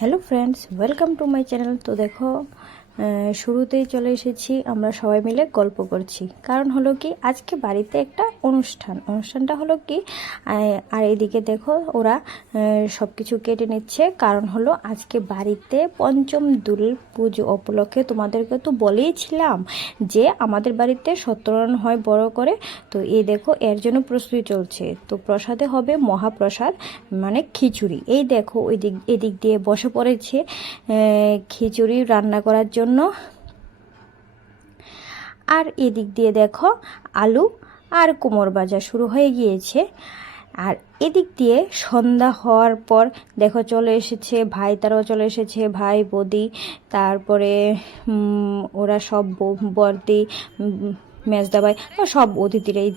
Hello friends, welcome to my channel. তো দেখো, শুরুতেই চলে এসেছি, আমরা সবাই মিলে গল্প করছি। কারণ হলো কি, আজকে বাড়িতে একটা অনুষ্ঠানটা হলো কি, আর এদিকে দেখো ওরা সব কিছু কেটে নিচ্ছে। কারণ হলো আজকে বাড়িতে পঞ্চম দুল পুজো উপলক্ষে তোমাদেরকে তো বলেইছিলাম যে আমাদের বাড়িতে সত্যনারায়ণ হয় বড় করে। তো এই দেখো এর জন্য প্রস্তুতি চলছে। তো প্রসাদে হবে মহাপ্রসাদ, মানে খিচুড়ি। এই দেখো এদিক দিয়ে বসে পড়েছে খিচুড়ি রান্না করার জন্য। আর এদিক দিয়ে দেখো আলু আর কোমর ভাজা শুরু হয়ে গিয়েছে। আর এদিক দিয়ে সন্ধ্যা হওয়ার পর দেখো চলে এসেছে ভাই, তারাও চলে এসেছে, ভাই বৌদি, তারপরে ওরা সব বর্দি, মেজদাবাই, সব অতিথিরাই,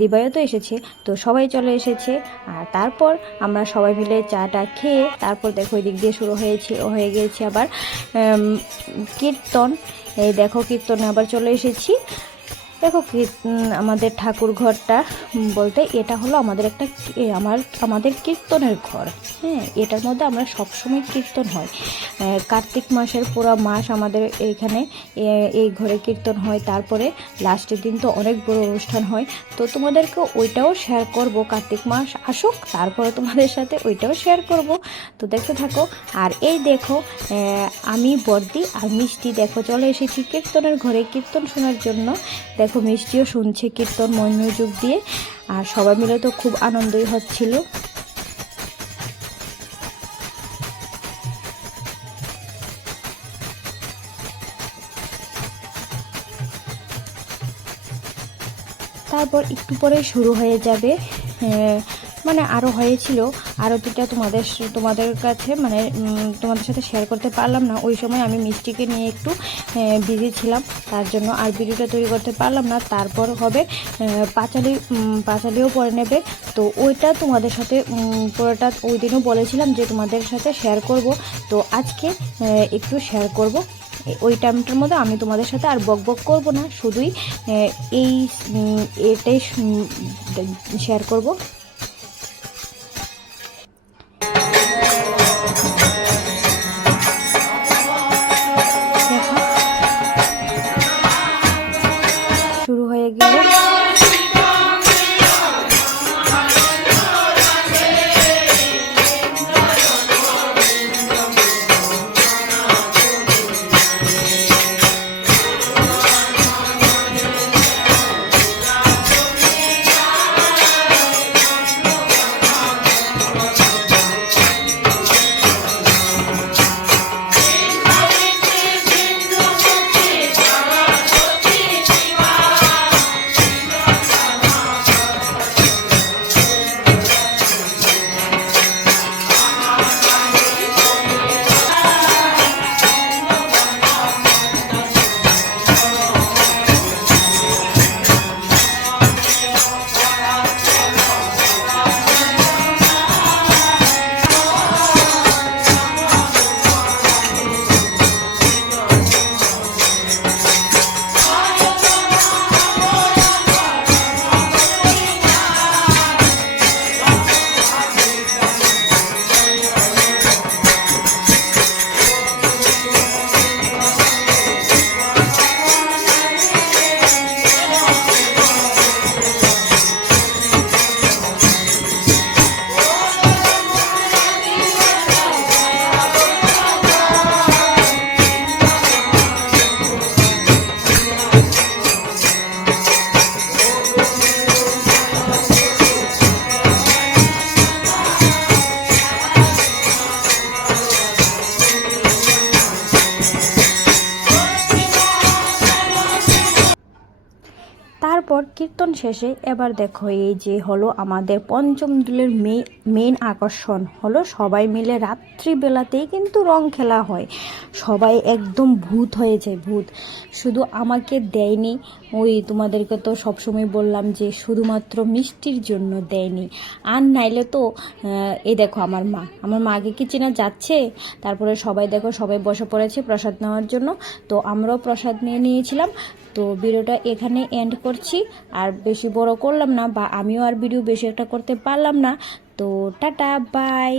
দিবাইও তো এসেছে। তো সবাই চলে এসেছে। আর তারপর আমরা সবাই মিলে চাটা খেয়ে তারপর দেখো ওই দিক দিয়ে শুরু হয়ে গিয়েছে আবার কীর্তন। এই দেখো কীর্তনে আবার চলে এসেছি। দেখো আমাদের ঠাকুর ঘরটা বলতে এটা হলো আমাদের একটা আমাদের কীর্তনের ঘর। হ্যাঁ, এটার মধ্যে আমরা সবসময় কীর্তন হয়। কার্তিক মাসের পুরো মাস আমাদের এইখানে এই ঘরে কীর্তন হয়। তারপরে লাস্টের দিন তো অনেক বড় অনুষ্ঠান হয়। তো তোমাদেরকে ওইটাও শেয়ার করব, কার্তিক মাস আসুক তারপরে তোমাদের সাথে ওইটাও শেয়ার করব। তো দেখতে থাকো। আর এই দেখো আমি, বর্দি আর মিষ্টি দেখো চলে এসেছি কীর্তনের ঘরে কীর্তন শোনার জন্য। দেখো মিষ্টিও শুনছে কীর্তন মনোযোগ দিয়ে। আর সবাই মিলে তো খুব আনন্দই হচ্ছিল। তারপর একটু পরে শুরু হয়ে যাবে, মানে আরও হয়েছিল আরতিটা তোমাদের কাছে, মানে তোমাদের সাথে শেয়ার করতে পারলাম না। ওই সময় আমি মিষ্টিকে নিয়ে একটু বিজি ছিলাম, তার জন্য আর ভিডিওটা তৈরি করতে পারলাম না। তারপর হবে পাঁচালিও পরে নেবে। তো ওইটা তোমাদের সাথে পুরোটা ওই দিনও বলেছিলাম যে তোমাদের সাথে শেয়ার করব। তো আজকে একটু শেয়ার করব। ওই টাইমটার মধ্যে আমি তোমাদের সাথে আর বক করব না, শুধুই এটাই শেয়ার করব। শুরু হয়ে গেল। তারপর কীর্তন শেষে এবার দেখো এই যে হলো আমাদের পঞ্চম দোলের মেইন আকর্ষণ হলো সবাই মিলে রাত্রিবেলাতেই কিন্তু রং খেলা হয়। সবাই একদম ভূত হয়ে যায়, ভূত। শুধু আমাকে দেয়নি, ওই তোমাদেরকে তো সবসময় বললাম যে শুধুমাত্র মিষ্টির জন্য দেয়নি। আর নাইলে তো এই দেখো আমার মাকে কি চেনা যাচ্ছে। তারপরে সবাই বসে পড়েছে প্রসাদ নেওয়ার জন্য। তো আমরাও প্রসাদ নিয়েছিলাম। তো ভিডিওটা এখানে এন্ড করছি, আর বেশি বড় করলাম না, বা আমিও আর ভিডিও বেশি একটা করতে পারলাম না। তো টাটা, বাই।